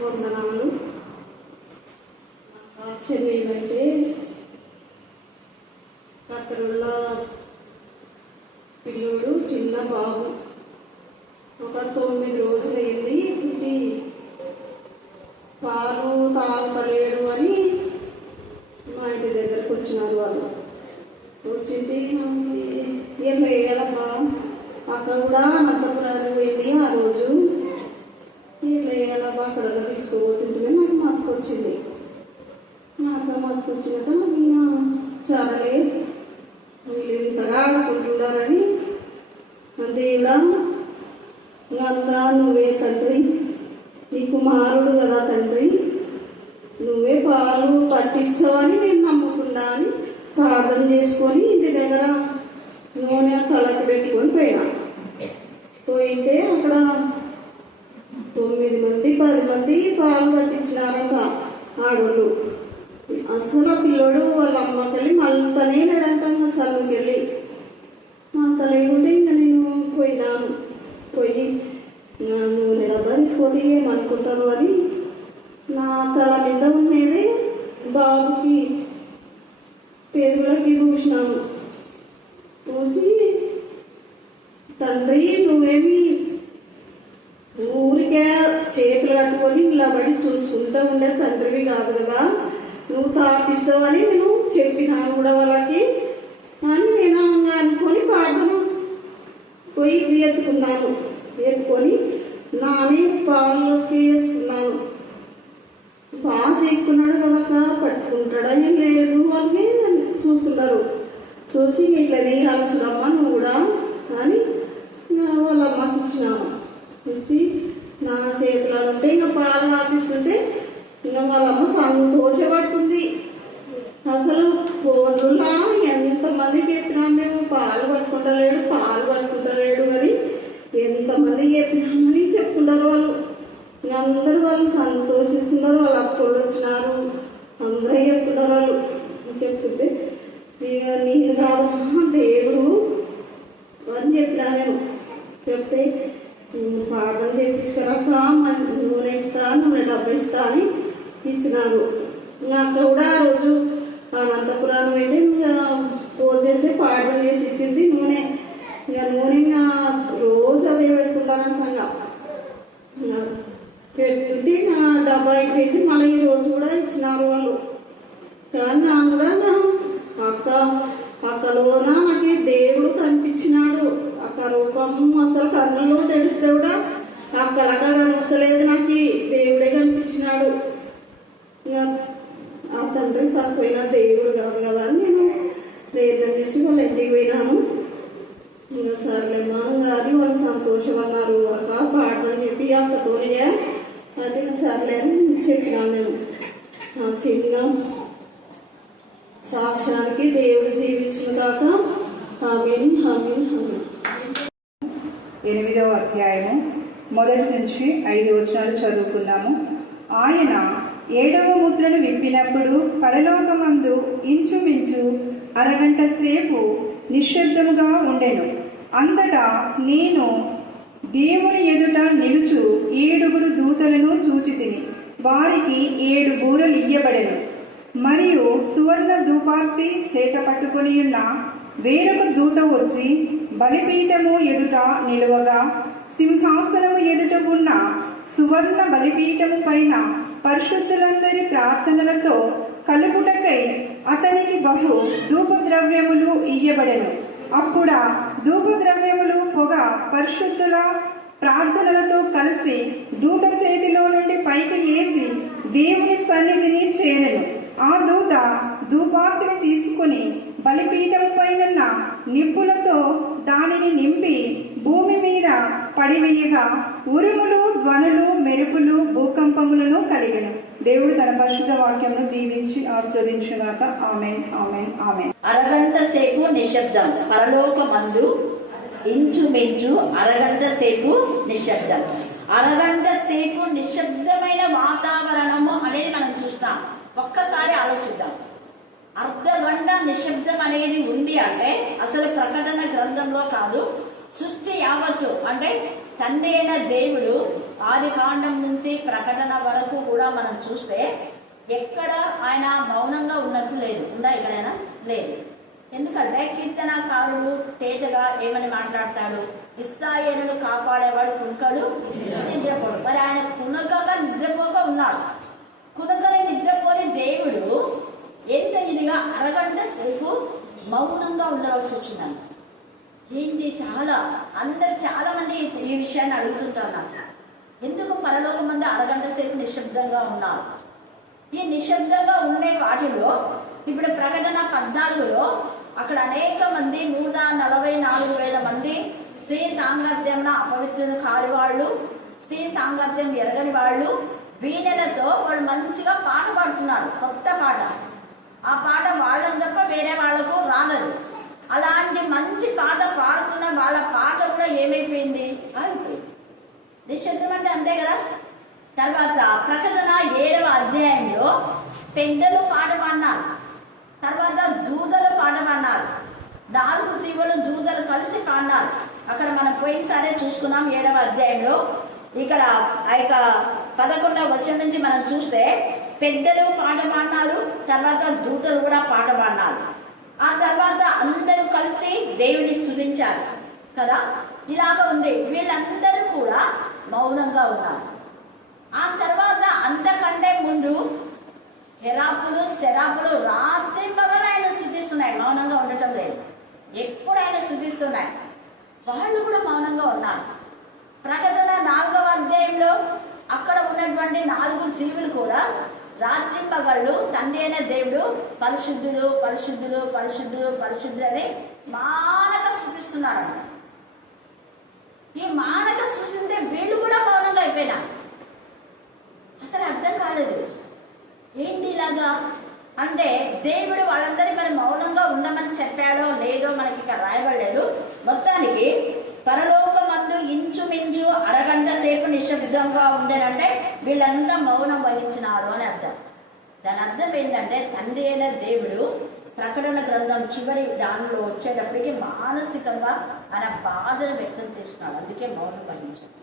వందనాలు. సాక్ష్యం ఏమంటే కత్తరుల పిల్లోడు చిన్న బాబు ఒక 9 రోజులైంది పుట్టి పాలు తాగుతలేడు అని మా ఇంటి దగ్గరకు వచ్చినారు. వాళ్ళు వచ్చింది ఏం వేయాలమ్మా అక్క కూడా అనంతపురానికి పోయింది. ఆ రోజు ఏం వేయాలమ్మా అక్కడ తీసుకుపోతుంటే నాకు మతకొచ్చింది. నాకు మతకొచ్చినాక నాకు ఇంకా చాలే వీళ్ళు ఇంతగా ఆడుకుంటున్నారని దేవుడా అంతా నువ్వే తండ్రి, నీ కుమారుడు కదా తండ్రి, నువ్వే పాలు పట్టిస్తావని నేను నమ్ముకున్నా అని ప్రార్థన చేసుకొని ఇంటి దగ్గర నూనె తలకి పెట్టుకొని పోయినా. పోయింటే అక్కడ 9 మంది 10 మంది పాలు పట్టించినారంట ఆడోళ్ళు. అసలు ఆ పిల్లోడు వాళ్ళ అమ్మకెళ్ళి మళ్ళీ లేడంట. సల్లుకెళ్ళి మళ్ళీ లేకుంటే ఇంకా నేను పోయినాను. పోయి నూనె డబ్బా తీసుకొని ఏమనుకుంటారు అని నా తల మీద ఉండేది బాబుకి పేదలకి పూసినాను. పూసి తండ్రి నువ్వేమి ఊరికే చేతులు కట్టుకొని నిలబడి చూసుకుంటూ ఉండే తండ్రివి కాదు కదా, నువ్వు తాపిస్తావని నేను చెప్పినాను కూడా వాళ్ళకి అని నేను అనుకొని ప్రార్థన పోయి ఎత్తుకున్నాను. ఎత్తుకొని నాని పాలకి వేసుకున్నాను. బాగా చెప్తున్నాడు కదక్క పట్టుకుంటాడని లేదు వాళ్ళకి చూస్తున్నారు. చూసి ఇట్లనే అలసుడమ్మ నువ్వు కూడా అని వాళ్ళ అమ్మకి ఇచ్చినాను. ఇచ్చి నా చేతిలో ఉంటే ఇంకా పాలు ఆపిస్తుంటే ఇంకా వాళ్ళమ్మ సంతోషపడుతుంది. అసలు ఫోన్లా ఎంతమందికి చెప్పినా మేము పాలు పట్టుకుంటలేడు అని ఎంతమందికి చెప్పినామని చెప్తున్నారు వాళ్ళు. అందరూ వాళ్ళు సంతోషిస్తున్నారు. వాళ్ళ అత్తోళ్ళు వచ్చినారు, అందరూ చెప్తున్నారు. వాళ్ళు చెప్తుంటే ఇక నేను కాదమ్మా దేవుడు అని చెప్పినా నేను. చెప్తే ప్రార్థన చేయించుకురాక నూనె ఇస్తా నూనె డబ్బా ఇస్తా అని ఇచ్చినారు. ఇంకా అక్క కూడా ఆ రోజు అనంతపురం వెళ్ళి ఇంకా ఫోన్ చేసి ప్రార్థన చేసి ఇచ్చింది నూనె. ఇంకా నూనె ఇంకా రోజు అదే పెడుతుంటారంట. పెట్టుకుంటే ఇంకా డబ్బా అయిపోయింది. మళ్ళీ ఈ రోజు కూడా ఇచ్చినారు వాళ్ళు. కానీ నా కూడా అక్కలోన నాకు దేవుడు కనిపించినాడు. అక్క రూపము అసలు కన్నుల్లో తెలుస్తే కూడా అక్కలగా కనిపిస్తలేదు, నాకు దేవుడే కనిపించినాడు. ఇంకా ఆ తండ్రి తక్కువైనా దేవుడు కాదు కదా అని నేను ధైర్యం చేసి వాళ్ళ ఇంటికి పోయినాను. ఇంకా సర్లేమ్మా కానీ వాళ్ళు సంతోషం అన్నారు. అక్క ప్రార్థన చెప్పి అక్కతోనే అంటే సర్లే అని చెప్పినాను నేను. చిన్న సాక్ష్యానికి దేవుడు జీవించిన కాక ఆమేన్ ఆమేన్ ఆమేన్. 8వ అధ్యాయము 1 నుంచి 5 వచనాలు చదువుకుందాము. ఆయన 7వ ముద్రను విప్పినప్పుడు పరలోకమందు ఇంచుమించు అరగంట సేపు నిశ్శబ్దముగా ఉండెను. అంతటా నేను దేవుని ఎదుట నిలుచు 7 దూతలను చూచితిని. వారికి 7 బూరలు ఇయ్యబడెను. మరియు సువర్ణ ధూపార్తి చేత పట్టుకొని ఉన్న వేరొక దూత వచ్చి బలిపీఠము ఎదుట నిలువగా సింహాసనము ఎదుట ఉన్న సువర్ణ బలిపీఠము పైన పరిశుద్ధులందరి ప్రార్థనలతో కలుపుటకై అతనికి బహు ధూపద్రవ్యములు ఇయ్యబడెను. అప్పుడా ధూపద్రవ్యములు పొగ పరిశుద్ధుల ప్రార్థనలతో కలిసి దూత చేతిలో నుండి పైకి లేచి దేవుని సన్నిధిని చేరెను. ఆ దూత ధూపార్తిని తీసుకుని బలిపీఠం పైనున్న నిప్పులతో దానిని నింపి భూమి మీద పడివేయగా ఉరుములు ధ్వనులు మెరుపులు భూకంపములను కలిగెను. దేవుడు తన పరిశుద్ధ వాక్యమును దీవించి ఆస్వాదించుగాక. ఆమేన్ ఆమేన్ ఆమేన్. అరగంట సేపు నిశ్శబ్దం. పరలోకమందు ఇంచుమించు అరగంట సేపు నిశ్శబ్దం. అరగంట సేపు నిశ్శబ్దమైన వాతావరణము అనేది మనం చూస్తాం. ఒక్కసారి ఆలోచిద్దాం. అర్ధగంట నిశ్శబ్దం అనేది ఉంది అంటే అసలు ప్రకటన గ్రంథంలో కాదు, సృష్టి యావత్తు అంటే తండ్రి అయిన దేవుడు ఆది కాండం నుంచి ప్రకటన వరకు కూడా మనం చూస్తే ఎక్కడ ఆయన మౌనంగా ఉన్నట్టు లేదు. ఉందా ఎక్కడైనా? లేదు. ఎందుకంటే కీర్తనకారుడు తేజగా ఏమని మాట్లాడతాడు? ఇశ్రాయేలును కాపాడేవాడు కునుకడు నిద్రపోడు. మరి ఆయన కునకగా నిద్రపోగా ఉన్నాడు. కునకని నిద్రపోని దేవుడు ఎంత ఇదిగా అరగంట సేపు మౌనంగా ఉండవలసి వచ్చిందంట. ఏంటి చాలా మంది ఈ విషయాన్ని అడుగుతుంటారు. ఎందుకు పరలోకం మంది అరగంట సేపు నిశ్శబ్దంగా ఉన్నారు? ఈ నిశ్శబ్దంగా ఉండే వాటిలో ఇప్పుడు ప్రకటన 14లో అక్కడ అనేక మంది 144,000 మంది స్త్రీ సాంగత్యంలో అపవిత్రులు కాని వాళ్ళు, స్త్రీ సాంగత్యం ఎరగని వాళ్ళు వీణలతో వాళ్ళు మంచిగా పాట పాడుతున్నారు. కొత్త పాట. ఆ పాట వాళ్ళని తప్ప వేరే వాళ్ళకు రాలేదు. అలాంటి మంచి పాట పాడుతున్న వాళ్ళ పాట కూడా ఏమైపోయింది? అయిపోయింది. నిశ్శబ్దం అంటే అంతే కదా. తర్వాత ప్రకటన 7వ అధ్యాయంలో పెద్దలు పాట పాడినారు. తర్వాత దూతలు పాట పాడినారు. 4 జీవులు దూతలు కలిసి పాడినారు. అక్కడ మనం పోయినసారే చూసుకున్నాం 7వ అధ్యాయంలో. ఇక్కడ ఆ యొక్క 11వ వచనం నుంచి మనం చూస్తే పెద్దలు పాట పాడినారు, తర్వాత దూతలు కూడా పాట పాడినారు. ఆ తర్వాత అందరూ కలిసి దేవుని స్తుతించారు కదా. ఇలాగ ఉంది. వీళ్ళందరూ కూడా మౌనంగా ఉన్నారు. ఆ తర్వాత అంతకంటే ముందు హెరాపులు శరాపులు రాత్రి పగలు ఆయన స్తుతిస్తున్నాయి, మౌనంగా ఉండటం లేదు. ఎప్పుడు ఆయన స్తుతిస్తున్నాయి, వాళ్ళు కూడా మౌనంగా ఉన్నారు. ప్రకటన 4వ అధ్యాయంలో అక్కడ ఉన్నటువంటి 4 జీవులు కూడా రాత్రి పగళ్ళు తండ్రి అయిన దేవుడు పరిశుద్ధులు పరిశుద్ధులు పరిశుద్ధులు పరిశుద్ధులు అని మానక స్తుతిస్తున్నారు. ఈ మానక స్తుతిస్తే వీళ్ళు కూడా మౌనంగా అయిపోయినారు. అసలు అర్థం కాలేదు ఏంటి ఇలాగా అంటే, దేవుడు వాళ్ళందరినీ మరి మౌనంగా ఉండమని చెప్పాడో లేదో మనకి ఇక రాయబడలేదు. మొత్తానికి పరలోకమందు ఇంచుమించు అరగంట సేపు నిశ్శబ్దంగా ఉండేనంటే వీళ్ళంతా మౌనం వహించినారు అని అర్థం. దాని అర్థం ఏంటంటే, తండ్రి అయిన దేవుడు ప్రకటన గ్రంథం చివరి దానిలో వచ్చేటప్పటికి మానసికంగా ఆయన బాధను వ్యక్తం చేస్తున్నాడు. అందుకే మౌనం వహించాడు.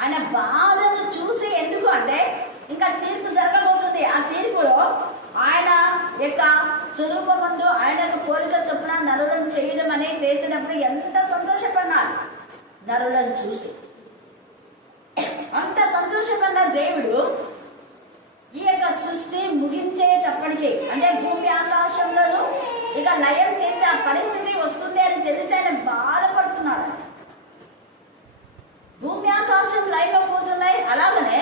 ఆయన బాధను చూసి, ఎందుకు అంటే ఇంకా తీర్పు జరగబోతుంది. ఆ తీర్పులో ఆయన యొక్క స్వరూపమందు ఆయనకు పోలిక చొప్పున నరులను చేయడం అనేది చేసినప్పుడు ఎంత సంతోషపడినాడు. నరులను చూసి అంత సంతోషపడిన దేవుడు ఈ యొక్క సృష్టి ముగించేటప్పటికీ, అంటే భూమి ఆకాశంలో ఇక లయం చేసే ఆ పరిస్థితి వస్తుంది అని తెలిసి ఆయన బాధపడుతున్నాడు. భూమి ఆకాశం లైపోతున్నాయి. అలాగనే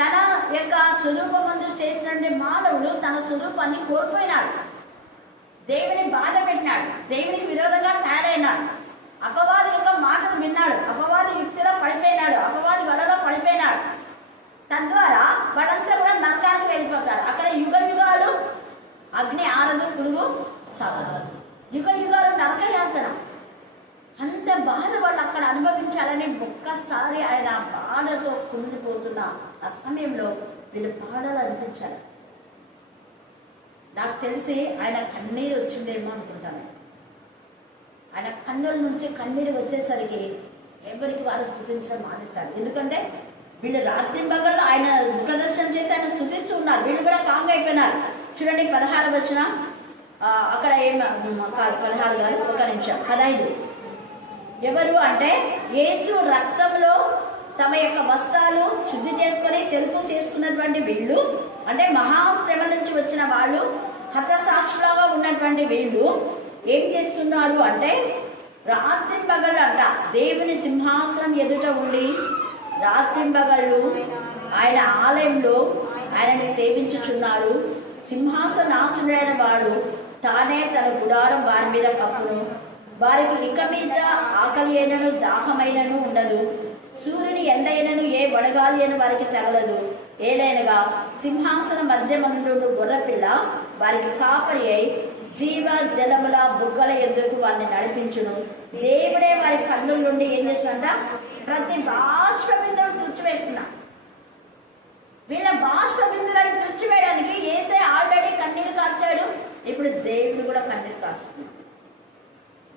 తన యొక్క స్వరూపమందు చేసినటువంటి మానవుడు తన స్వరూపాన్ని కోల్పోయినాడు. దేవుని బాధ పెట్టినాడు. దేవునికి విరోధంగా తయారైనాడు. అపవాది యొక్క మాటలు విన్నాడు. అపవాది యుక్తిలో పడిపోయినాడు. అపవాది వలలో పడిపోయినాడు. తద్వారా వాళ్ళంతా కూడా నరకానికి వెళ్ళిపోతారు. అక్కడ యుగ యుగాలు అగ్ని ఆరదు, పురుగు చావదు. యుగ యుగాలు నరక యాతన. అంత బాధ వాళ్ళు అక్కడ అనుభవించాలని ఒక్కసారి ఆయన బాధతో కుంగిపోతున్న ఆ సమయంలో వీళ్ళు పాడాలనిపించారు. నాకు తెలిసి ఆయన కన్నీరు వచ్చిందేమో అనుకుంటాను. ఆయన కన్నుల నుంచి కన్నీరు వచ్చేసరికి ఎవరికి వారు స్తుతించడం మానేశారు. ఎందుకంటే వీళ్ళు రాత్రి పగళ్ళు ఆయన ప్రదర్శన చేసి ఆయన స్తుతిస్తూ ఉన్నారు. వీళ్ళు కూడా కాంగ్ అయిపోయినారు. చూడండి 16 వచ్చిన అక్కడ 16 కాదు, ఒక నిమిషం, 15. ఎవరు అంటే, యేసు రక్తంలో తమ యొక్క వస్త్రాలు శుద్ధి చేసుకొని తెలుపు చేసుకున్నటువంటి వీళ్ళు, అంటే మహాశ్రమ నుంచి వచ్చిన వాళ్ళు, హతసాక్షులుగా ఉన్నటువంటి వీళ్ళు ఏం చేస్తున్నారు అంటే, రాత్రి పగళ్ళు అంట దేవుని సింహాసనం ఎదుట ఉండి రాత్రి పగళ్ళు ఆయన ఆలయంలో ఆయనని సేవించుచున్నారు. సింహాసనాసుడైన వాడు తానే తన గుడారం వారి మీద కప్పును. వారికి ఇక మీద ఆకలి అయినను దాహమైనను ఉండదు. సూర్యుని ఎండైనను ఏ వడగాలి అయిన వారికి తగలదు. ఏలైనగా సింహాసన మధ్యమందు గొర్రెపిల్ల వారికి కాపరి అయి జీవ జలముల బుగ్గల ఎద్దుకు వారిని నడిపించును. దేవుడే వారి కన్నుల నుండి ఏం చేస్తున్నా, ప్రతి బాష్ప బిందువును తుడిచివేస్తున్నా. వీళ్ళ బాష్ప బిందువులను తుడిచివేయడానికి యేసే ఆల్రెడీ కన్నీరు కార్చాడు. ఇప్పుడు దేవుడు కూడా కన్నీరు కార్చుతున్నాడు.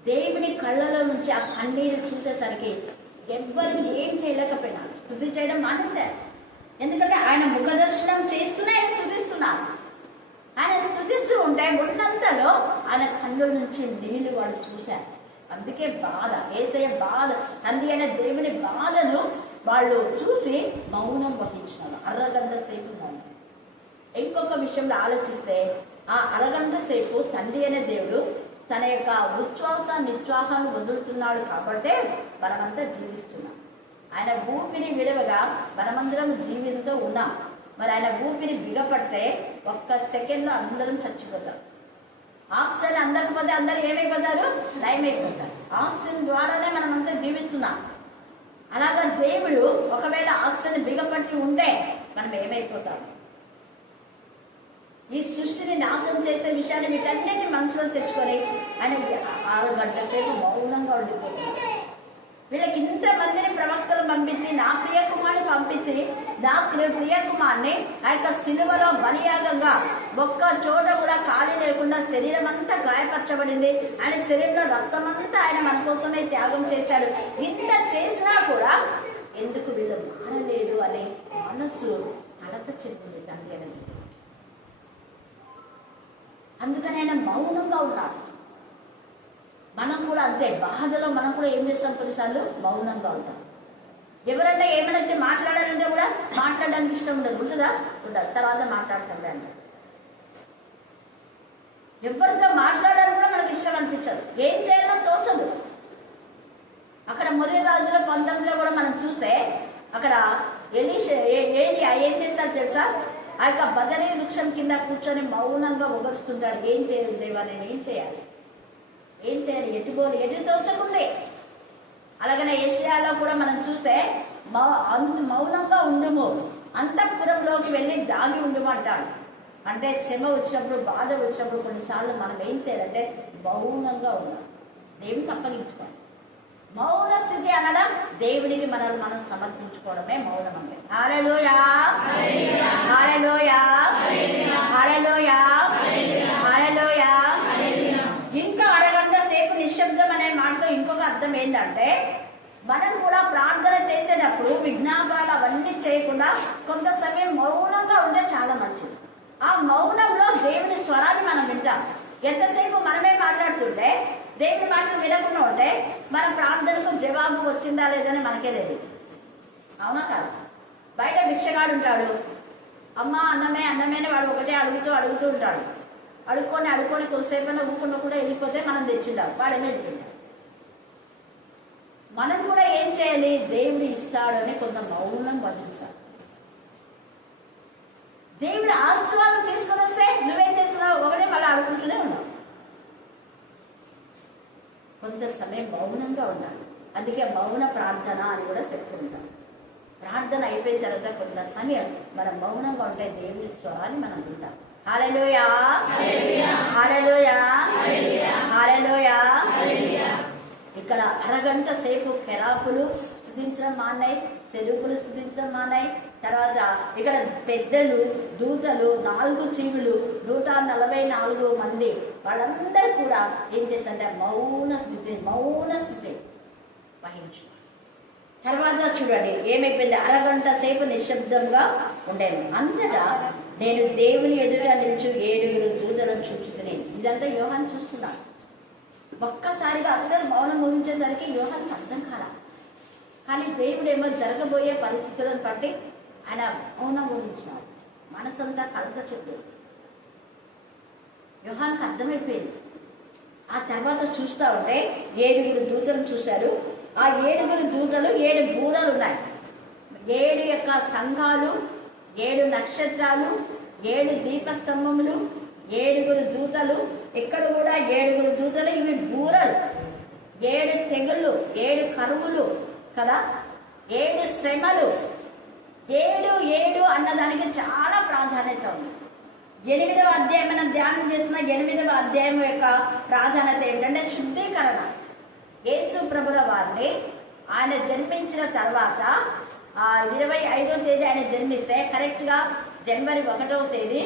దేవుని కళ్ళలో నుంచి ఆ కన్నీరు చూసేసరికి ఎవ్వరు ఏం చేయలేకపోయినారు. స్తుతి చేయడం మానేశారు. ఎందుకంటే ఆయన ముఖదర్శనం చేస్తూనే ఆయన స్తుతిస్తున్నారు. ఆయన స్తుతిస్తూ ఉంటే ఉన్నంతలో ఆయన కన్నుల నుంచి నీళ్లు వాళ్ళు చూశారు. అందుకే బాధ, యేసయ్య బాధ, తండ్రి అయిన దేవుని బాధను వాళ్ళు చూసి మౌనం వహించినారు. అరగంట సేపు మౌనం. ఇంకొక విషయంలో ఆలోచిస్తే ఆ అరగంట సేపు తండ్రి అనే దేవుడు తన యొక్క ఉచ్ఛ్వాస నిశ్వాసాన్ని వదులుతున్నాడు కాబట్టే మనమంతా జీవిస్తున్నాం. ఆయన ఊపిరి విడవగా మనమందరం జీవితంతో ఉన్నాం. మరి ఆయన ఊపిరి బిగపడితే ఒక్క సెకండ్లో అందరం చచ్చిపోతాం. ఆక్సిజన్ అందకపోతే అందరూ ఏమైపోతారు? లయమైపోతారు. ఆక్సిజన్ ద్వారానే మనమంతా జీవిస్తున్నాం. అలాగా దేవుడు ఒకవేళ ఆక్సిజన్ బిగపట్టి ఉంటే మనం ఏమైపోతాం? ఈ సృష్టిని నాశనం చేసే విషయాన్ని వీటన్నిటిని మనసులో తెచ్చుకొని ఆయన 6 గంటల సేపు మౌనంగా ఉండిపోతున్నారు. వీళ్ళకి ఇంతమందిని ప్రవక్తలు పంపించి నా ప్రియకుమారుని పంపించి నా ప్రియకుమార్ని ఆ యొక్క సిలువలో బలియాగంగా ఒక్క చోట కూడా ఖాళీ లేకుండా శరీరం అంతా గాయపరచబడింది. ఆయన శరీరంలో రక్తం అంతా ఆయన మన కోసమే త్యాగం చేశాడు. ఇంత చేసినా కూడా ఎందుకు వీళ్ళు మారలేదు అనే మనసు కలత చెందింది తండ్రి అనేది. అందుకని ఆయన మౌనంగా ఉన్నాడు. మనం కూడా అంతే, బాధలో మనం కూడా ఏం చేస్తాం? కొన్నిసార్లు మౌనంగా ఉంటాం. ఎవరైనా ఏమైనా వచ్చి మాట్లాడాలంటే కూడా మాట్లాడడానికి ఇష్టం ఉండదు. ఉంటుందా? ఉండదు. తర్వాత మాట్లాడతాం అంటే ఎవరితో మాట్లాడాలని కూడా మనకి ఇష్టం అనిపించదు. ఏం చేయాలో తోచదు. అక్కడ మొదటి రాజుల 19లో కూడా మనం చూస్తే అక్కడ ఏలియా ఏం చేస్తాడు తెలుసా? ఆ యొక్క బదరీ వృక్షం కింద కూర్చొని మౌనంగా ఉగరుస్తుంటాడు. ఏం చేయాలి దేవా, నేను ఏం చేయాలి, ఏం చేయాలి, ఎటు తోచకుంది. అలాగనే యెషయాలో కూడా మనం చూస్తే మౌనంగా ఉండుము, అంతఃపురంలోకి వెళ్ళి దాగి ఉండుము అంటాడు. అంటే శ్రమ వచ్చినప్పుడు, బాధ వచ్చినప్పుడు కొన్నిసార్లు మనం ఏం చేయాలంటే మౌనంగా ఉండాలి, దేవునికి అప్పగించుకోవాలి. మౌన స్థితి అనడం దేవునికి మనల్ని మనం సమర్పించుకోవడమే మౌనం అంటే. హల్లెలూయా, హల్లెలూయా, హల్లెలూయా, హల్లెలూయా. ఇంకా అరగంట సేపు నిశ్శబ్దం అనే మాటలో ఇంకొక అర్థం ఏంటంటే మనం కూడా ప్రార్థన చేసేటప్పుడు విజ్ఞాపనలు అవన్నీ చేయకుండా కొంత సమయం మౌనంగా ఉంటే చాలా మంచిది. ఆ మౌనంలో దేవుని స్వరాన్ని మనం వింటాం. ఎంతసేపు మనమే మాట్లాడుతుంటే దేవుని మాటలు వినకుండా ఉంటే మన ప్రార్థనకు జవాబు వచ్చిందా లేదని మనకే తెలియదు. అవునా కాదు? బయట భిక్షగాడు ఉంటాడు, అమ్మ అన్నమే అన్నమే అని వాడు ఒకటే అడుగుతూ ఉంటాడు. అడుక్కొని కొద్దిసేపు ఊకుండా కూడా వెళ్ళిపోతే మనం తెచ్చిండాం, వాడేమో వెళ్ళిపోయింటాం. మనం కూడా ఏం చేయాలి? దేవుడు ఇస్తాడు అని కొంత మౌనం వహించాలి. దేవుడు ఆశీర్వాదం తీసుకొని వస్తే నువ్వేం చేస్తున్నావు? ఒకటే మళ్ళీ అడుగుతూనే ఉన్నావు. కొంత సమయం మౌనంగా ఉండాలి. అందుకే మౌన ప్రార్థన అని కూడా చెప్పుకుంటాం. ప్రార్థన అయిపోయిన తర్వాత కొంత సమయం మనం మౌనంగా ఉంటే దేవుని స్వరాన్ని మనం వింటాం. హల్లెలూయా, హల్లెలూయా, హల్లెలూయా. ఇక్కడ అరగంట సేపు కెరాపులు స్తుతించడం మాన్నాయి, సెరుపులు స్తుతించడం మాన్నాయి. తర్వాత ఇక్కడ పెద్దలు, దూతలు, 4 జీవులు, 144 మంది వాళ్ళందరూ కూడా ఏం చేశారంటే మౌన స్థితి వహించు. తర్వాత చూడండి ఏమైపోయింది? అరగంట సేపు నిశ్శబ్దంగా ఉండేను. అంతటా నేను దేవుని ఎదుట నిలిచి 7 దూతలను చూచుతుని. ఇదంతా యోహాను చూస్తున్నాను. ఒక్కసారిగా అందరూ మౌనం ముగించేసరికి యోహానికి అర్థం కాల. కానీ దేవుడేమో జరగబోయే పరిస్థితులను బట్టి ఆయన మౌనం ఊహించినాడు. మనసంతా కలత చెప్తుంది. యోహానికి అర్థమైపోయింది. ఆ తర్వాత చూస్తూ ఉంటే 7 దూతలు చూశారు. ఆ 7 దూతలు 7 బూరలు ఉన్నాయి. 7 యొక్క సంఘాలు, 7 నక్షత్రాలు, 7 దీపస్తంభములు, 7 దూతలు. ఇక్కడ కూడా 7 దూతలు. ఇవి బూరలు. 7 తెగుళ్ళు, 7 కరువులు కదా, 7 శ్రమలు. 7 అన్నదానికి చాలా ప్రాధాన్యత ఉంది. 8వ అధ్యాయం మనం ధ్యానం చేస్తున్న 8వ అధ్యాయం యొక్క ప్రాధాన్యత ఏమిటంటే శుద్ధీకరణ. యేసు ప్రభుల వారిని ఆయన జన్మించిన తర్వాత 25వ తేదీ ఆయన జన్మిస్తే కరెక్ట్గా జనవరి 1వ తేదీ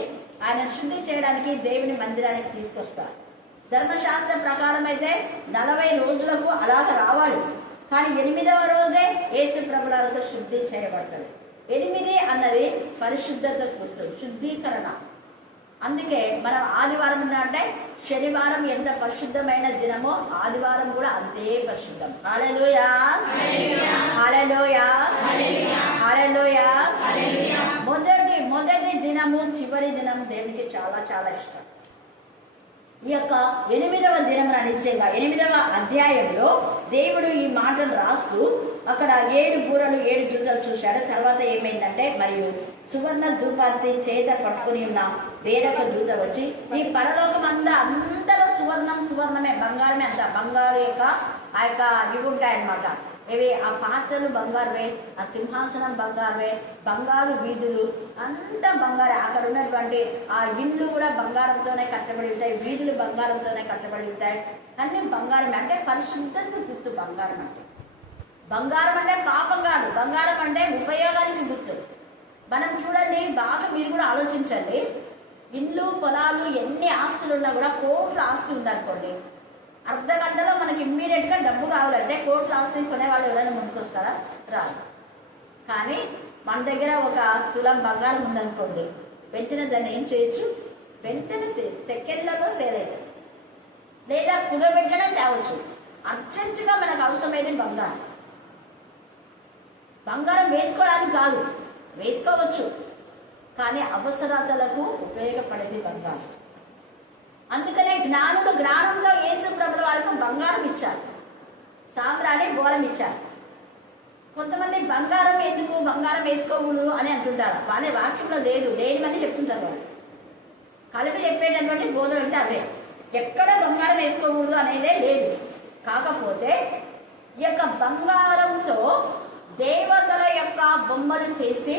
ఆయన శుద్ధి చేయడానికి దేవుని మందిరానికి తీసుకొస్తారు. ధర్మశాస్త్రం ప్రకారం అయితే 40 రోజులకు అలాగ రావాలి. కానీ 8వ రోజే యేసు ప్రభువులకు శుద్ధి చేయబడుతుంది. 8 అన్నది పరిశుద్ధత గుర్తు, శుద్ధీకరణ. అందుకే మనం ఆదివారం అంటే శనివారం ఎంత పరిశుద్ధమైన దినమో ఆదివారం కూడా అంతే పరిశుద్ధం. హల్లెలూయా, హల్లెలూయా, హల్లెలూయా. మొదటి దినము చివరి దినం దేవునికి చాలా చాలా ఇష్టం. ఈ యొక్క 8వ దినం నిశ్చయంగా 8వ అధ్యాయంలో దేవుడు ఈ మాటలు రాస్తూ అక్కడ 7 బూరలు 7 దూతలు చూశాడు. తర్వాత ఏమైందంటే, మరియు సువర్ణ ధూపార్తి చేత పట్టుకుని ఉన్న వేరొక దూత వచ్చి, ఈ పరలోకం అంతలో సువర్ణమే, బంగారమే, అంత బంగారు యొక్క ఆ యొక్క ఇవి ఉంటాయన్నమాట. ఇవి ఆ పాత్రలు బంగారువే, ఆ సింహాసనం బంగారువే, బంగారు వీధులు అంతా బంగారే. అక్కడ ఉన్నటువంటి ఆ ఇల్లు కూడా బంగారంతోనే కట్టబడి ఉంటాయి, వీధులు బంగారంతోనే కట్టబడి ఉంటాయి, అన్ని బంగారమే. అంటే పరిశుద్ధత గుర్తు బంగారం అంటే. బంగారం అంటే పాపం కాదు, బంగారం అంటే ఉపయోగానికి గుర్తు. మనం చూడండి, బాగా మీరు కూడా ఆలోచించండి. ఇల్లు పొలాలు ఎన్ని ఆస్తులు ఉన్నా కూడా, కోట్ల ఆస్తి ఉందనుకోండి, అర్ధ గంటలో మనకి ఇమ్మీడియట్గా డబ్బు కావాలంటే కోట్ల ఆస్తిని కొనేవాళ్ళు ఎవరైనా ముందుకొస్తారా? రాదు. కానీ మన దగ్గర ఒక తులం బంగారం ఉందనుకోండి, వెంటనే దాన్ని ఏం చేయొచ్చు? వెంటనే సెకండ్లలో సేల్ అవుతుంది, లేదా కుదబెట్టడం తేవచ్చు. అర్జెంటుగా మనకు అవసరమైంది బంగారం. బంగారం వేసుకోవడానికి కాదు, వేసుకోవచ్చు, కానీ అవసరతలకు ఉపయోగపడేది బంగారం. అందుకనే జ్ఞానంతో యేసు ప్రభువు వారికి బంగారం ఇచ్చారు, సామ్రాణి బోరం ఇచ్చారు. కొంతమంది బంగారం ఎందుకు, బంగారం వేసుకోకూడదు అని అంటుంటారు. వాళ్ళ వాక్యంలో లేదు, లేనివని చెప్తుంటారు. వాళ్ళు కలిపి చెప్పేటటువంటి బోధలు అంటే అవే. ఎక్కడ బంగారం వేసుకోకూడదు అనేదే లేదు. కాకపోతే ఈ యొక్క బంగారంతో దేవతల యొక్క బొమ్మలు చేసి,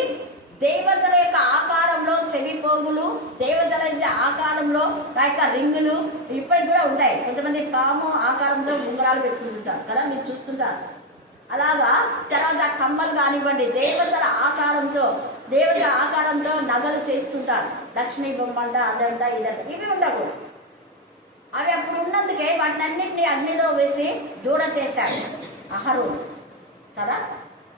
దేవతల యొక్క ఆకారంలో చెవిపోగులు, దేవతల ఆకారంలో ఆ యొక్క రింగులు ఇప్పటికి కూడా ఉంటాయి. కొంతమంది పాము ఆకారంలో ఉంగరాలు పెట్టుకుంటుంటారు కదా, మీరు చూస్తుంటారు. అలాగా తర్వాత కమ్మలు కానివ్వండి, దేవతల ఆకారంతో నగలు చేస్తుంటారు. లక్ష్మీ బొమ్మంట, అదంట, ఇదంట, ఇవి ఉండకూడదు. అవి అప్పుడు ఉన్నందుకే వాటిని అన్నింటినీ అగ్నిలో వేసి దూడ చేశాడు అహరోను కదా.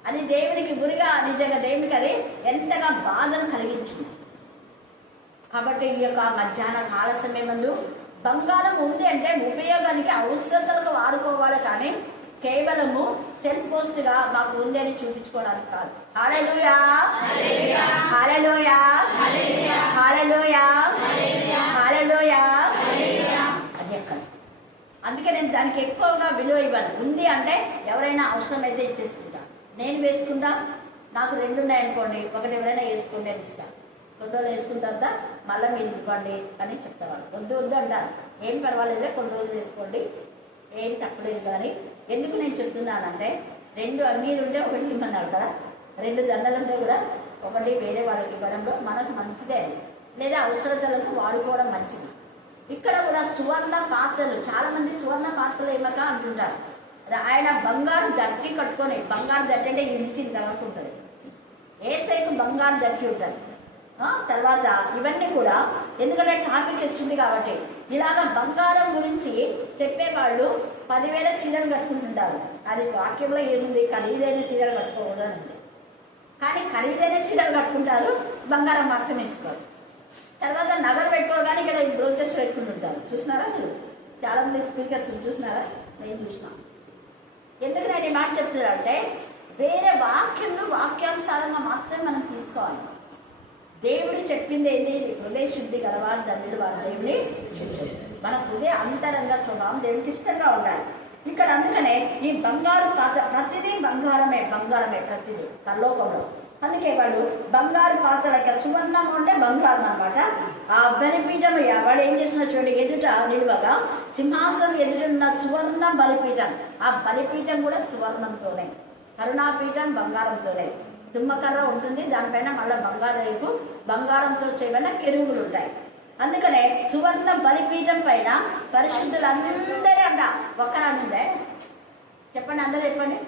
అది దేవునికి గురిగా, నిజంగా దేవునికి అది ఎంతగా బాధను కలిగించింది. కాబట్టి ఈ యొక్క మధ్యాహ్న కాల సమయమందు బంగారం ఉంది అంటే ఉపయోగానికి, అవసరతలకు వాడుకోవాలి, కానీ కేవలము సెల్ఫ్ పోస్ట్గా మాకు ఉంది అని చూపించుకోవడానికి కాదు. హల్లెలూయా, హల్లెలూయా, హల్లెలూయా, హల్లెలూయా. అది ఎక్కడ. అందుకే నేను దానికి ఎక్కువగా విలువ ఇవ్వను. ఉంది అంటే ఎవరైనా అవసరమైతే ఇచ్చేస్తుంటా. నేను వేసుకుంటా, నాకు 2 ఉన్నాయనుకోండి, ఒకటి ఎవరైనా వేసుకోండి అని ఇస్తాను. కొన్ని రోజులు వేసుకున్న తర్వాత మళ్ళీ మీరు ఇవ్వండి అని చెప్తాను. వద్దు అంటారు. ఏం పర్వాలేదు, కొన్ని రోజులు వేసుకోండి, ఏం తప్పలేదు. కానీ ఎందుకు నేను చెప్తున్నానంటే, 2 మీరు ఉంటే ఒకటి ఇమ్మన్నారు కదా, 2 దండలు ఉంటే కూడా ఒకటి వేరే వాళ్ళకి ఇవ్వడంలో మనకు మంచిదే, లేదా అవసరతలకు వాడుకోవడం మంచిది. ఇక్కడ కూడా సువర్ణ పాత్రలు, చాలా మంది సువర్ణ పాత్రలు ఏమక అంటుంటారు. ఆయన బంగారు దట్టి కట్టుకొని, బంగారు దట్టి అంటే ఇంటి వరకు ఉంటుంది, ఏసైకు బంగారు దట్టి ఉంటుంది. తర్వాత ఇవన్నీ కూడా ఎందుకంటే టాపిక్ వచ్చింది కాబట్టి, ఇలాగ బంగారం గురించి చెప్పేవాళ్ళు 10,000 చీరలు కట్టుకుంటుంటారు. అది వాక్యంలో ఏముంది? ఖరీదైన చీరలు కట్టుకోకూడదు అని ఉంది. కానీ ఖరీదైన చీరలు కట్టుకుంటారు, బంగారం మాత్రం వేసుకోరు. తర్వాత నగలు పెట్టుకోరు, కానీ ఇక్కడ బ్రోచెస్ పెట్టుకుంటుంటారు. చూసినారా మీరు? చాలామంది స్పీకర్స్ చూసినారా? నేను చూసినా. ఎందుకు నేను ఈ మాట చెప్తున్నా అంటే, వేరే వాక్యానుసారంగా మాత్రమే మనం తీసుకోవాలి. దేవుడు చెప్పింది ఏంటి? హృదయ శుద్ధి గలవారు ధన్యులు, వారు దేవుని మన హృదయ అంతరంగ స్వభావం దేవునికి ఇష్టంగా ఉండాలి. ఇక్కడ అందుకనే ఈ బంగారు పాత్ర, ప్రతిదీ బంగారమే ప్రతిదీ పరలోకంలో. అందుకే వాళ్ళు బంగారు పాత్రలకి, సువర్ణం అంటే బంగారం అనమాట. ఆ బలిపీఠం వాడు ఏం చేసిన చూడండి, ఎదుట నిలువగా సింహాసనం ఎదురున్న సువర్ణ బలిపీఠం. ఆ బలిపీఠం కూడా సువర్ణంతోనే, కరుణాపీఠం బంగారంతోనే, తుమ్మకర్ర ఉంటుంది, దానిపైన మళ్ళీ బంగారంతో చేయబడిన కెరూబులు ఉంటాయి. అందుకనే సువర్ణ బలిపీఠం పైన పరిశుద్ధులందరూ అంట. ఒక్కరానుందే చెప్పండి, అందరూ చెప్పండి.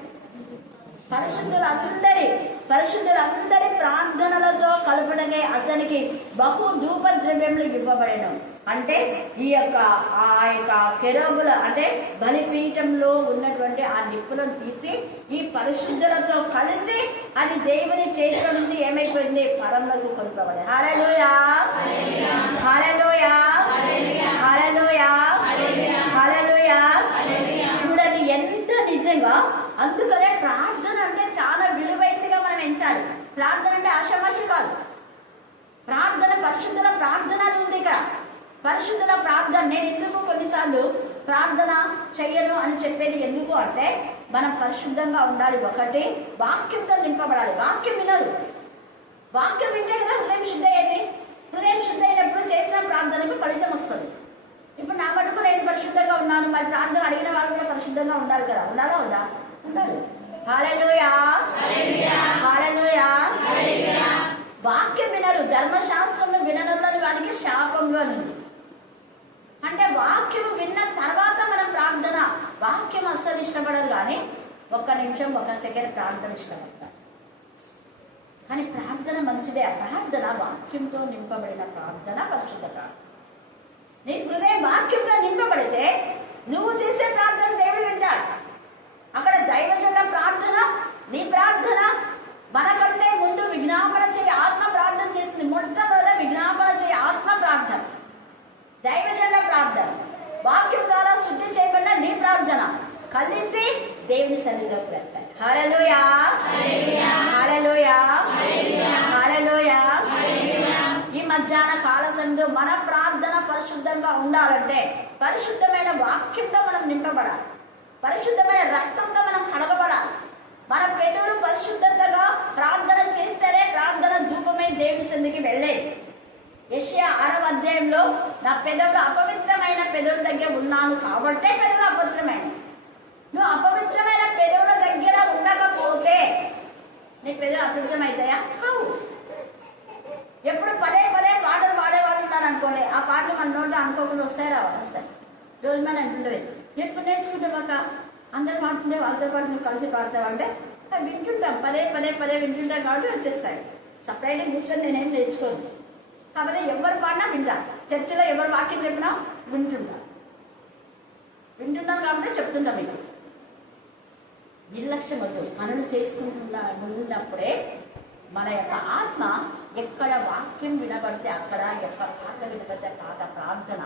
పరిశుద్ధులందరి ప్రార్థనలతో కలుపుటకే అతనికి బహు ధూప ద్రవ్యములు ఇవ్వబడెను. అంటే ఈ యొక్క ఆ యొక్క కెరూబుల అంటే బలిపీఠంలో ఉన్నటువంటి ఆ నిప్పులను తీసి ఈ పరిశుద్ధులతో కలిసి అది దేవుని చేతిలో నుంచి ఏమైపోయింది, పరములకు కొనుకోబడి. హల్లెలూయా, హల్లెలూయా, హల్లెలూయా, హల్లెలూయా. చూడండి ఎంత నిజంగా. అందుకనే ప్రార్థన అంటే చాలా విలువైనదిగా మనం ఎంచాలి. ప్రార్థన అంటే ఆషామాషి కాదు. ప్రార్థన పరిశుద్ధుల ప్రార్థన అని ఉంది ఇక్కడ. పరిశుద్ధుల ప్రార్థన. నేను ఎందుకు కొన్నిసార్లు ప్రార్థన చెయ్యను అని చెప్పేది ఎందుకు అంటే, మనం పరిశుద్ధంగా ఉండాలి. ఒకటి, వాక్యంతో నింపబడాలి. వాక్యం వినరు. వాక్యం వింటే కదా హృదయం శుద్ధ అయ్యేది. హృదయం శుద్ధ అయినప్పుడు చేసిన ప్రార్థనకు ఫలితం వస్తుంది. ఇప్పుడు నా మటుకు నేను పరిశుద్ధంగా ఉన్నాను, మరి ప్రార్థన అడిగిన వాళ్ళు కూడా పరిశుద్ధంగా ఉండాలి కదా. ఉండాలా ఉందా? ఉండాలి. హల్లెలూయా, హల్లెలూయా. వాక్యం వినరు, ధర్మశాస్త్రం విననులని వారికి శాపంలో ఉంది. అంటే వాక్యం విన్న తర్వాత మనం ప్రార్థన, వాక్యం అస్సలు ఇష్టపడదు, కానీ ఒక్క నిమిషం ఒక సెకండ్ ప్రార్థన ఇష్టపడతాం. కానీ ప్రార్థన మంచిదే. ఆ ప్రార్థన వాక్యంతో నింపబడిన ప్రార్థన పరిశుద్ధ ప్రార్థన. నీ హృదయం వాక్యంతో నింపబడితే నువ్వు చేసే ప్రార్థన దేవుడు వింటాడు. అక్కడ దైవజనుల ప్రార్థన, నీ ప్రార్థన మనకంటే ముందు విజ్ఞాపన చేయి ఆత్మ ప్రార్థన చేస్తుంది. మొట్టమొదట విజ్ఞాపన చేయి ఆత్మ ప్రార్థన, దైవజనుల ప్రార్థన, వాక్యం ద్వారా శుద్ధి చేయబడిన నీ ప్రార్థన కలిసి దేవుని సన్నిధిలోకి వెళ్తాయి. హల్లెలూయా, హల్లెలూయా, హల్లెలూయా. ఈ మధ్యాహ్న కాల సందు మన ప్రార్థన పరిశుద్ధంగా ఉండాలంటే పరిశుద్ధమైన వాక్యంతో మనం నింపబడాలి. పరిశుద్ధమైన రక్తంతో మనం కడగబడాలి. మన పెదవులు పరిశుద్ధతగా ప్రార్థన చేస్తేనే ప్రార్థన ధూపమై దేవుని సన్నిధికి వెళ్ళేది. యెషయా 6వ అధ్యాయంలో నా పెదవులు అపవిత్రమైన పెదవుల దగ్గర ఉన్నాను కాబట్టే పెదవులు అపవిత్రమైన. నువ్వు అపవిత్రమైన పెదవుల దగ్గర ఉండకపోతే నీ పెదవులు అపవిత్రమవుతాయా? ఎప్పుడు పదే పదే పాటలు పాడేవాళ్ళు ఉన్నారు అనుకోండి, ఆ పాటలు మన నోట్లో అనుకోకుండా వస్తాయి. రోజు మన అంటుండేది ఎప్పుడు నేర్చుకుంటామాక అందరు పాడుతుండే వాళ్ళతో పాటు నువ్వు కలిసి పాడతావు అంటే వింటుంటాం, పదే పదే పదే వింటుంటాం కాబట్టి వచ్చేస్తాయి. సపరేట్గా కూర్చొని నేనేం నేర్చుకోను. కాకపోతే ఎవరు పాడినా వింటా. చర్చిలో ఎవరు వాక్యం చెప్పినా వింటున్నాను కాబట్టి చెప్తుంటా. మీకు నిర్లక్ష్యం వద్దు. పనులు ఉన్నప్పుడే మన యొక్క ఆత్మ ఎక్కడ వాక్యం వినబడితే అక్కడ, ఎక్కడ పాట వినబడితే పాట ప్రార్థన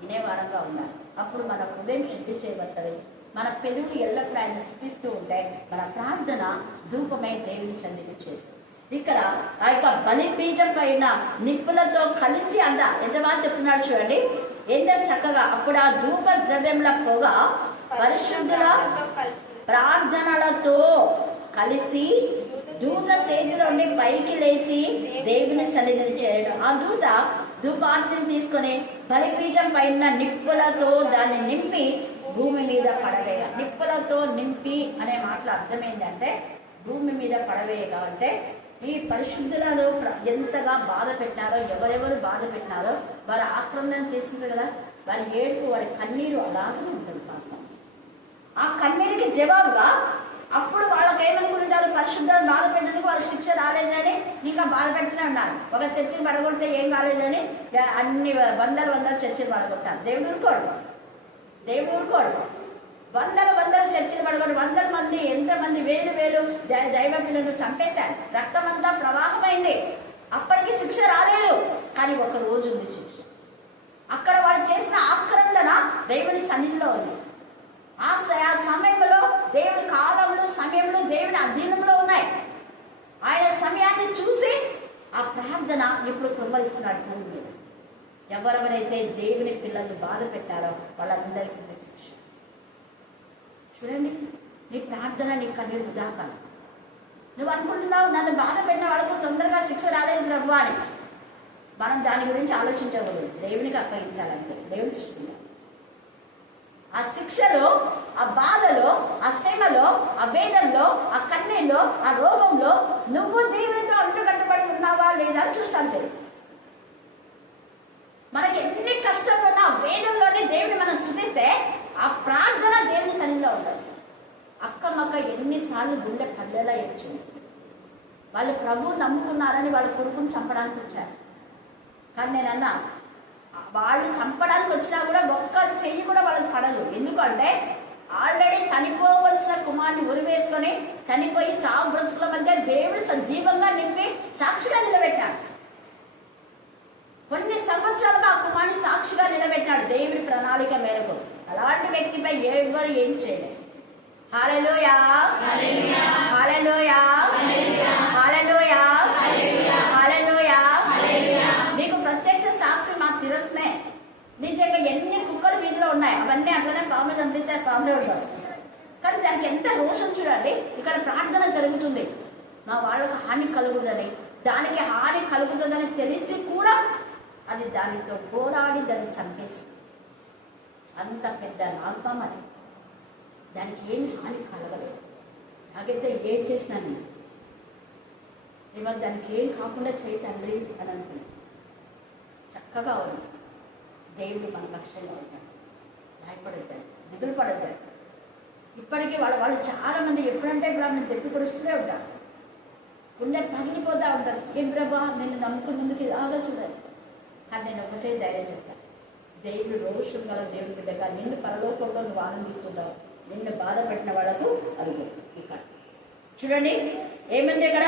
వినేవారంగా ఉండాలి. అప్పుడు మన హృదయం శుద్ధి చేయబడుతుంది. మన పెదవులు ఎల్లప్పుడూ ఆయన సృష్టిస్తూ ఉంటే మన ప్రార్థన ధూపమై దేవుని సన్నిధి చేస్తుంది. ఇక్కడ ఆ యొక్క బలిపీఠం పైన నిప్పులతో కలిసి అంట ఎంత బాగా చెప్తున్నాడు చూడండి, ఎంత చక్కగా. అప్పుడు ఆ ధూప ద్రవ్యముల పొగ పరిశుద్ధుల ప్రార్థనలతో కలిసి దూత చేతిలో ఉండి పైకి లేచి దేవుని సన్నిధిని చేయడం. ఆ దూత ధూపార్తిని తీసుకొని బలిపీఠం పైన నిప్పులతో దాన్ని నింపి భూమి మీద పడవేయ. నిప్పులతో నింపి అనే మాటలు అర్థమైందంటే భూమి మీద పడవేయగా అంటే ఈ పరిశుద్ధులను ఎంతగా బాధ పెట్టినారో, ఎవరెవరు బాధ పెట్టినారో వారు ఆక్రందన చేసిండ్రు కదా, వారి ఏడుపు, వారి కన్నీరు అలాగే ఉంటుంది. పాపం ఆ కన్నీటికి జవాబుగా అప్పుడు వాళ్ళకి ఏమనుకుంటారు, పరిశుద్ధులను బాధ పెట్టేందుకు వాళ్ళ శిక్ష రాలేదని ఇంకా బాధ పెడుతూనే ఉన్నారు. ఒక చర్చిని పడగొడితే ఏం కాలేదని అన్ని వందల చర్చిలు పడగొట్టారు. దేవుడు ఊరుకోడు. వందల చర్చిలు పడగొట్టి 100 మంది, ఎంతమంది వేలు దైవ పిల్లలు చంపేశారు. రక్తం అంతా ప్రవాహమైంది. అప్పటికి శిక్ష రాలేదు, కానీ ఒక రోజు ఉంది శిక్ష. అక్కడ వాళ్ళు చేసిన ఆక్రందన దేవుని సన్నిధిలో ఉంది. ఆ సమయంలో దేవుడి కాలంలో, సమయంలో దేవుడి అధీనంలో ఉన్నాయి. ఆయన సమయాన్ని చూసి ఆ ప్రార్థన ఇప్పుడు కుమ్మరిస్తున్నాడు భూమి మీద. ఎవరెవరైతే దేవుని పిల్లల్ని బాధ పెట్టారో వాళ్ళందరికీ శిక్ష. చూడండి, నీ ప్రార్థన నీ కన్నీరు వృధా కాదు. నువ్వు అనుకుంటున్నావు నన్ను బాధ పెట్టిన వాళ్ళకు తొందరగా శిక్ష రాలేదు ప్రభు అని. మనం దాని గురించి ఆలోచించకూడదు. దేవునికి అప్పగించాలంటే దేవుని దృష్టిలో ఆ శిక్షలో, ఆ బాధలో, ఆ శ్రమలో, ఆ వేదనలో, ఆ కన్నీలో, ఆ రోగంలో నువ్వు దేవునితో అంటుకట్టబడి ఉన్నావా లేదా అని చూస్తాను తెలియదు. మనకి ఎన్ని కష్టాలు ఉన్నా వేదంలోనే దేవుని మనం స్తుతిస్తే ఆ ప్రార్థన దేవుని సన్నిధిలో ఉండదు. అక్కమక్క ఎన్నిసార్లు గుండె పల్లెలా ఏడ్చింది. వాళ్ళు ప్రభువు నమ్ముకున్నారని వాళ్ళ కొడుకుని చంపడానికి వచ్చారు. కానీ నేను అన్నా, వాళ్ళు చంపడానికి వచ్చినా కూడా ఒక్క చెయ్యి కూడా వాళ్ళకి పడదు. ఎందుకంటే ఆల్రెడీ చనిపోవలసిన కుమారుని ఉరివేసుకొని చనిపోయి చావు బ్రతుకుల మధ్య దేవుడు సజీవంగా నింపి సాక్షిగా నిలబెట్టాడు. కొన్ని సంవత్సరాలుగా ఆ కుమారుని సాక్షిగా నిలబెట్టాడు దేవుడి ప్రణాళిక మేరకు. అలాంటి వ్యక్తిపై ఎవరు ఏం చేయలేదు. హల్లెలూయా, హల్లెలూయా, హల్లెలూయా, హల్లెలూయా, హల్లెలూయా. మీకు ప్రత్యక్ష సాక్షి మా తిరస్మే. నిజంగా ఎన్ని కుక్కలు వీధిలో ఉన్నాయి, అవన్నీ అట్లనే పాములు చంపిస్తే పాములే ఉంటారు. కానీ దానికి ఎంత రోషం చూడండి. ఇక్కడ ప్రార్థన జరుగుతుంది, మా వాళ్ళకు హాని కలుగుతుందని, దానికి హాని కలుగుతుందని తెలిసి కూడా అది దానితో పోరాడి దాన్ని చంపేసి, అంత పెద్ద నాగం అది, దానికి ఏమి హాని కలగలేదు. నాకైతే ఏం చేసినాను ఇవాళ దానికి ఏం కాకుండా చేయి తండ్రి అని అనుకున్నాను. చక్కగా ఉంది. దేవుడు మన పక్షంగా ఉంటాడు. భయపడద్దాడు, దిగులు పడద్దాడు. ఇప్పటికీ వాళ్ళు చాలా మంది ఎప్పుడంటే ఇప్పుడు ఆమెను తెప్పి కొడుస్తూనే ఉంటారు. గుండె పగిలిపోతూ ఉంటారు. ఏం ప్రభా నేను నమ్ముకుని ముందుకు ఇలాగా చూడాలి. కానీ నేను ఒకటే ధైర్యం చెప్తాను, దేవుడు రోషం గల దేవుడి బిడ్డగా నిన్ను పరలోకంలో నువ్వు ఆనందిస్తున్నావు. నిన్ను బాధపడిన వాళ్ళకు అడుగు. ఇక్కడ చూడండి ఏమంటే ఇక్కడ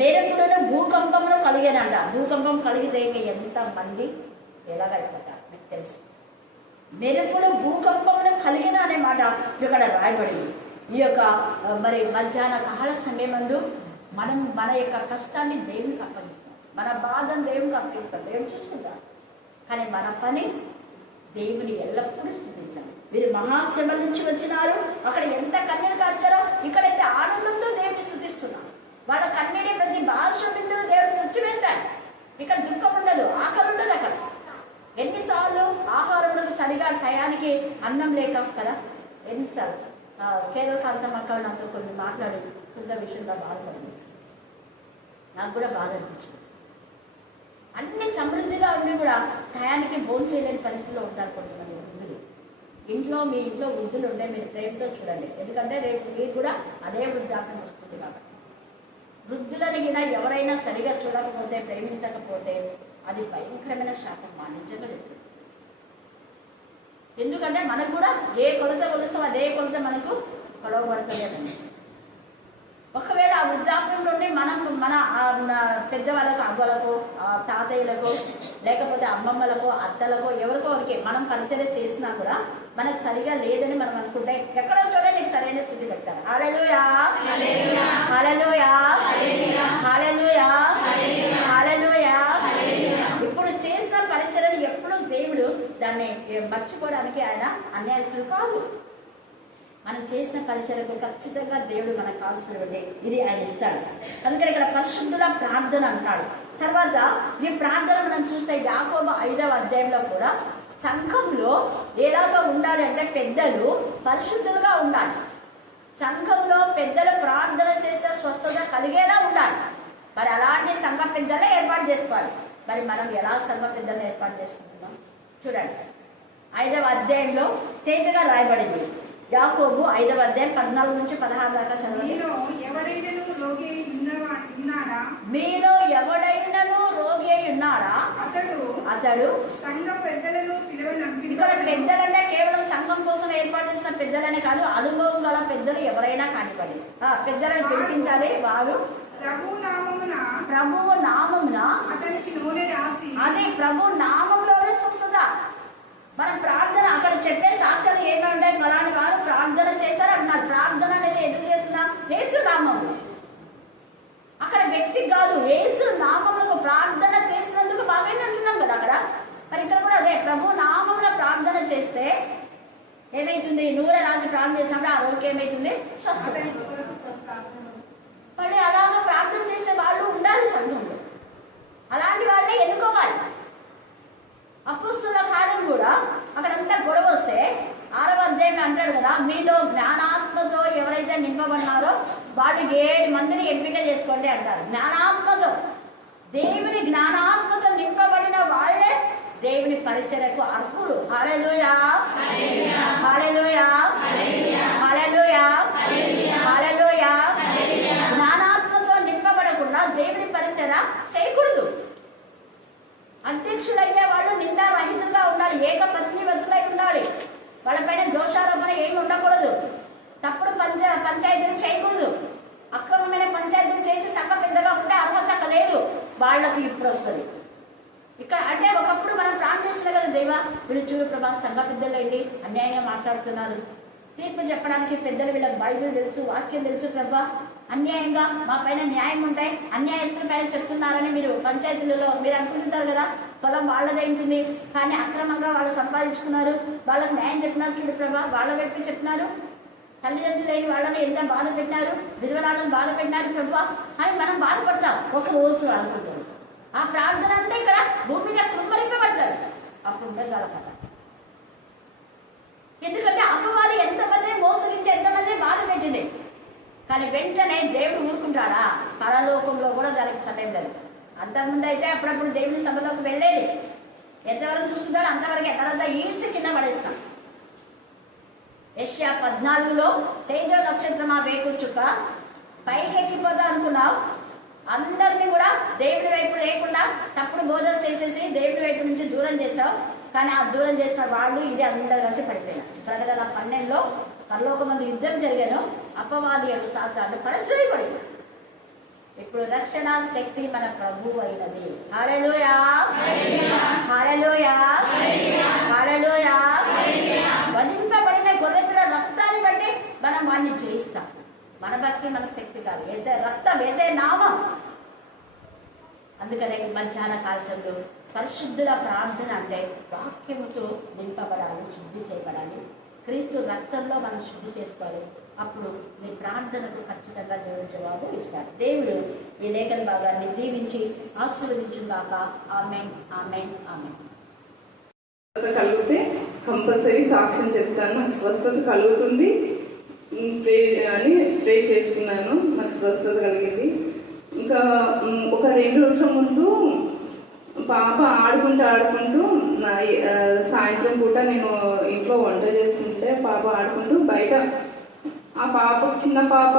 మెరుపులను భూకంపంలో కలిగేనంట. భూకంపం కలిగితే ఎంతమంది ఎలాగైపోతారు మీకు తెలుసు. మెరుపులు భూకంపమును కలిగిన అనే మాట ఇక్కడ రాయబడింది. ఈ యొక్క మరి మధ్యాహ్న కాల సమయమందు మనం మన యొక్క కష్టాన్ని దేవునికి అప్పగిస్తాం, మన బాధను దేవునికి అప్పగిస్తాం, దేవుడు చూసుకుంటాం. కానీ మన పని దేవుని ఎల్లప్పుడూ స్తుతించాలి. వీరు మహాశ్రమ నుంచి వచ్చినారు, అక్కడ ఎంత కన్నీరు కార్చారో ఇక్కడైతే ఆనందంతో దేవుని స్తుతిస్తున్నారు. వాళ్ళ కన్నీటి ప్రతి భాష బిందులు దేవుడు తుడిచివేశారు. ఇక్కడ దుఃఖం ఉండదు, ఆకలి ఉండదు. అక్కడ ఎన్నిసార్లు ఆహారంలో సరిగా టయానికి అన్నం లేక కదా, ఎన్నిసార్లు కేరళ కాంతం అక్కడ నాతో కొన్ని మాట్లాడి కొంత విషయంలో బాధపడింది. నాకు కూడా బాధ అనిపించింది. అన్ని సమృద్ధిగా ఉండి కూడా టయానికి భోజనం చేయలేని పరిస్థితిలో ఉంటారు కొంతమంది వృద్ధులు. మీ ఇంట్లో వృద్ధులు ఉంటే మీరు ప్రేమతో చూడండి. ఎందుకంటే రేపు మీరు కూడా అదే వృద్ధాప్యం వస్తుంది. కాబట్టి వృద్ధులని ఎవరైనా సరిగా చూడకపోతే, ప్రేమించకపోతే అది భయంకరమైన శాపం మానించగలుగుతుంది. ఎందుకంటే మనకు కూడా ఏ కొలత కొలుస్తాం అదే కొలత మనకు గొడవపడుతుంది. ఒకవేళ ఆ వృద్ధాప్యం నుండి మనం మన పెద్దవాళ్ళకు, అవ్వలకు, తాతయ్యలకు, లేకపోతే అమ్మమ్మలకు, అత్తలకు, ఎవరికో ఒకరికి మనం పరిచయం చేసినా కూడా మనకు సరిగా లేదని మనం అనుకుంటే ఎక్కడో చోట నీకు సరైన స్థితి పెట్టాలి. హల్లెలూయా, హల్లెలూయా, హల్లెలూయా, హల్లెలూయా. ఇప్పుడు చేసిన పరిచయం ఎప్పుడు దేవుడు దాన్ని మర్చిపోవడానికి ఆయన అన్యాయస్తుడు కాదు. మనం చేసిన పరిచయకు ఖచ్చితంగా దేవుడు మనకు కావాల్సినటువంటి ఇది ఆయన ఇస్తాడు. అందుకని ఇక్కడ పరిశుద్ధుల ప్రార్థన అంటాడు. తర్వాత ఈ ప్రార్థన మనం చూస్తే యాకోబు 5వ అధ్యాయంలో కూడా సంఘంలో ఎలాగా ఉండాలి అంటే పెద్దలు పరిశుద్ధులుగా ఉండాలి. సంఘంలో పెద్దలు ప్రార్థన చేసే స్వస్థత కలిగేలా ఉండాలి. మరి అలాంటి సంఘ పెద్దలే ఏర్పాటు చేసుకోవాలి. మరి మనం ఎలా సంఘ పెద్దలను ఏర్పాటు చేసుకుంటున్నాం చూడండి. 5వ అధ్యాయంలో తేజగా రాయబడింది. యాకోబు 5వ అధ్యాయం 14 నుంచి 16 దాకా చదవండి. మీలో ఎవడైనను రోగి అయి ఉన్నాడా అతడు సంఘ పెద్దలను పిలవనంపిన. ఇక్కడ పెద్దలంటే కేవలం సంఘం కోసం ఏర్పాటు చేసిన పెద్దలనే కాదు, అనుభవం గల పెద్దలు ఎవరైనా కానివ్వండి, పెద్దలను పిలిపించాలి. వారు ప్రభువు నామమున అతనికి నూనె రాసి, అదే ప్రభు నామంలోనే స్వస్థత. మన ప్రార్థన అక్కడ చెప్పే సాక్ష్యాలు ఏమంటాయి? అలాంటి వారు ప్రార్థన చేశారు అంటున్నారు. ప్రార్థన అనేది ఎందుకు చేస్తున్నాం? యేసు నామంలో. అక్కడ వ్యక్తి కాదు, యేసు నామంలో ప్రార్థన చేసినందుకు బాగానే అంటున్నాం కదా అక్కడ. మరి ఇక్కడ కూడా అదే, ప్రభు నామంలో ప్రార్థన చేస్తే ఏమైతుంది? నూనె రాసి ప్రార్థన చేసినప్పుడు ఆ రోజుకి ఏమైతుంది? స్వస్థత. మళ్ళీ అలాగా ప్రార్థన చేసే వాళ్ళు ఉండాలి సంఘంలో. అలాంటి వాళ్ళే ఎన్నుకోవాలి. అపోస్తుల కార్యం కూడా అక్కడంతా గొడవ వస్తే 6వ అధ్యాయం అంటాడు కదా, మీలో జ్ఞానాత్మతో ఎవరైతే నింపబడినారో వాళ్ళు 7 మందిని ఎంపిక చేసుకోండి అంటారు. జ్ఞానాత్మతో, దేవుని జ్ఞానాత్మతో నింపబడిన వాళ్ళే దేవుని పరిచర్యకు అర్హులు. హల్లెలూయా, హల్లెలూయా, హల్లెలూయా, హల్లెలూయా. జ్ఞానాత్మతో నింపబడకుండా దేవుని పరిచర్య చేయకూడదు. అధ్యక్షులయ్యే వాళ్ళు నిందారహిత వస్తుంది. ఇక్కడ అంటే ఒకప్పుడు మనం ప్రార్థిస్తున్నాం కదా, దేవా వీళ్ళు చూడు ప్రభా సంఘ పెద్దలేండి అన్యాయంగా మాట్లాడుతున్నారు, తీర్పు చెప్పడానికి పెద్దలు వీళ్ళకి బైబిల్ తెలుసు, వాక్యం తెలుసు ప్రభా, అన్యాయంగా మా పైన న్యాయం ఉంటాయి, అన్యాయస్తుల పైన చెప్తున్నారని మీరు పంచాయతీలలో మీరు అనుకుంటుంటారు కదా, పొలం వాళ్ళదే ఉంటుంది కానీ అక్రమంగా వాళ్ళు సంపాదించుకున్నారు, వాళ్ళకి న్యాయం చెప్పినారు చూడు ప్రభా, వాళ్ళ వైపు చెప్పినారు, తల్లిదండ్రులు లేని వాళ్ళని ఎంత బాధ పెట్టినారు, విధవరాలను బాధ పెట్టినారు ప్రభా అని మనం బాధపడతాం. ఒక రోజు అనుకుంటాం ఆ ప్రార్థన అంతా ఇక్కడ భూమి మీద కుమ్మరింపబడతారు. అప్పుడు ఉండదు వాళ్ళ కథ. ఎందుకంటే అపవాది ఎంతమంది మోసగించి ఎంతమంది బాధ పెట్టింది, కానీ వెంటనే దేవుడు ఊరుకుంటాడా? పరలోకంలో కూడా దానికి సమయం లేదు. అంతకుముందు అయితే అప్పుడప్పుడు దేవుని సభలోకి వెళ్ళేది, ఎంతవరకు చూసుకుంటాడు అంతవరకే, తర్వాత ఈడ్చి కింద పడేస్తాం. యెషయా 14లో తేజో నక్షత్రమా వేకుచుక్క పైకి ఎక్కిపోతా అనుకున్నావు, అందరినీ కూడా దేవుడి వైపు లేకుండా తప్పుడు బోధన చేసేసి దేవుడి వైపు నుంచి దూరం చేసావు, కానీ ఆ దూరం చేసిన వాళ్ళు ఇది అందరూ కలిసి పడిపోయినారు. ప్రకటన 12లో పరలోకమందు యుద్ధం జరిగాను, అపవాది సాతాను పడిపోయింది. ఇప్పుడు రక్షణ శక్తి మన ప్రభువు అయినది. హల్లెలూయా హల్లెలూయా హల్లెలూయా. వధింపబడిన గొర్రెపిల్ల రక్తాన్ని బట్టి మనం వాడిని జయిస్తాం. మన భక్తి మన శక్తి కాదు, వేసే రక్తం వేసే నామం. అందుకనే మధ్యాహ్న కాల్చంలో పరిశుద్ధుల ప్రార్థన అంటే వాక్యముతో నింపబడాలి, శుద్ధి చేయబడాలి. క్రీస్తు రక్తంలో మనం శుద్ధి చేసుకోవాలి. అప్పుడు మీ ప్రార్థనకు ఖచ్చితంగా దేవుడు జవాబు ఇస్తారు. దేవుడు ఈ లేఖన భాగాన్ని దీవించి ఆశీర్వదించుగాక. ఆమేన్ ఆమేన్ ఆమేన్. కలిగితే కంపల్సరీ సాక్ష్యం చెప్తాను, నాకు స్వస్థత కలుగుతుంది అని ప్రే చేసుకున్నాను, నాకు స్వస్థత కలిగింది. ఇంకా ఒక 2 రోజుల ముందు పాప ఆడుకుంటూ సాయంత్రం పూట నేను ఇంట్లో వంట చేస్తుంటే పాప ఆడుకుంటూ బయట, ఆ పాప చిన్న పాప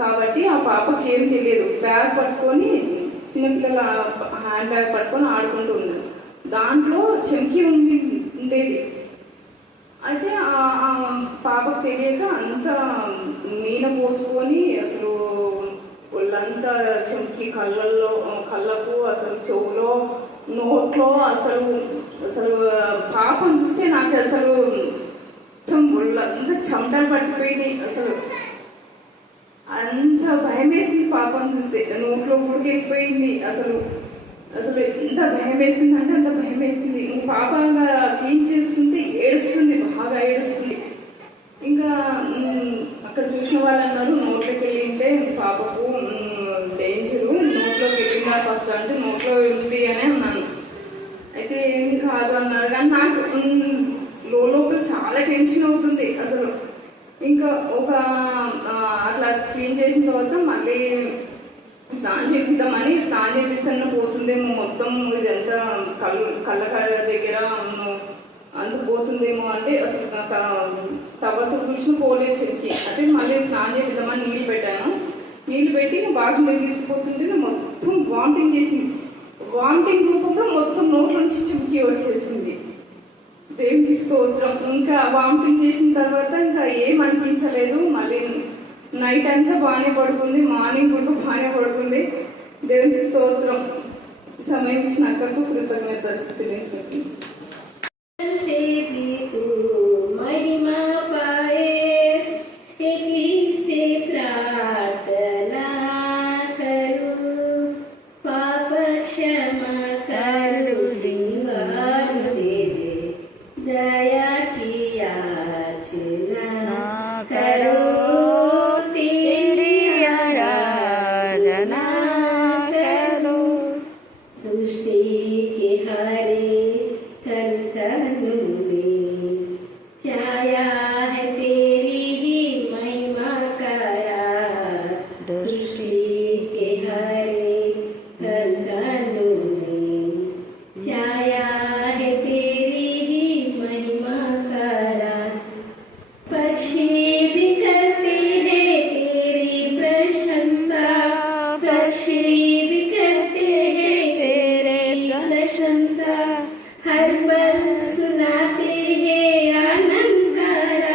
కాబట్టి ఆ పాపకి ఏం తెలియదు, బ్యాగ్ పట్టుకొని చిన్నపిల్లల హ్యాండ్ బ్యాగ్ పట్టుకొని ఆడుకుంటూ ఉన్నాడు. దాంట్లో చెంకి ఉండేది. అయితే ఆ పాపకు తెలియక అంతా మీన పోసుకొని అసలు ఒళ్ళంతా చెంకి కళ్ళకు అసలు చెవులో నోట్లో అసలు పాపను చూస్తే నాకు అసలు ఒళ్ళంతా చెమటలు పట్టిపోయింది. అసలు అంత భయం వేసింది పాపను చూస్తే, నోట్లో ఉడికెళ్ళిపోయింది. అసలు ఎంత భయం వేసింది అంటే అంత భయం వేసింది. పాప క్లీన్ చేసుకుంటే ఏడుస్తుంది, బాగా ఏడుస్తుంది. ఇంకా అక్కడ చూసిన వాళ్ళు అన్నారు నోట్లోకి వెళ్ళింటే పాపకు డేంజరు, నోట్లోకి వెళ్ళిందా ఫస్ట్ అంటే నోట్లో ఉంది అని అన్నాను. అయితే ఏం కాదు అన్నారు, కానీ నాకు లోపల చాలా టెన్షన్ అవుతుంది అసలు. ఇంకా అట్లా క్లీన్ చేసిన తర్వాత మళ్ళీ స్నానం చేపిస్తాను పోతుందేమో మొత్తం ఇదంతా కళ్ళకాడ దగ్గర అంత పోతుందేమో అంటే అసలు టవల్తో తుడిచిన పోలేదు చెక్కి. అయితే మళ్ళీ స్నానం చేపిద్దామని నీళ్ళు పెట్టాను. నీళ్ళు పెట్టి బాగా మీద తీసుకుపోతుంటే మొత్తం వామిటింగ్ చేసింది. వామిటింగ్ రూపంలో మొత్తం నోట్ల నుంచి చెక్కి వచ్చేసింది. దేవునికి స్తోత్రం. ఇంకా వామిటింగ్ చేసిన తర్వాత ఇంకా ఏం అనిపించలేదు. మళ్ళీ నైట్ అంతా బాగానే పడుకుంది, మార్నింగ్ కూడా బాగానే పడుకుంది. దేవునికి స్తోత్రం. సమయం ఇచ్చిన అక్కకు కృతజ్ఞతలు చెల్లించినట్టు. हर पल सुनाते हैं आनंद का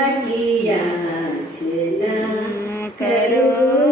की याचना करो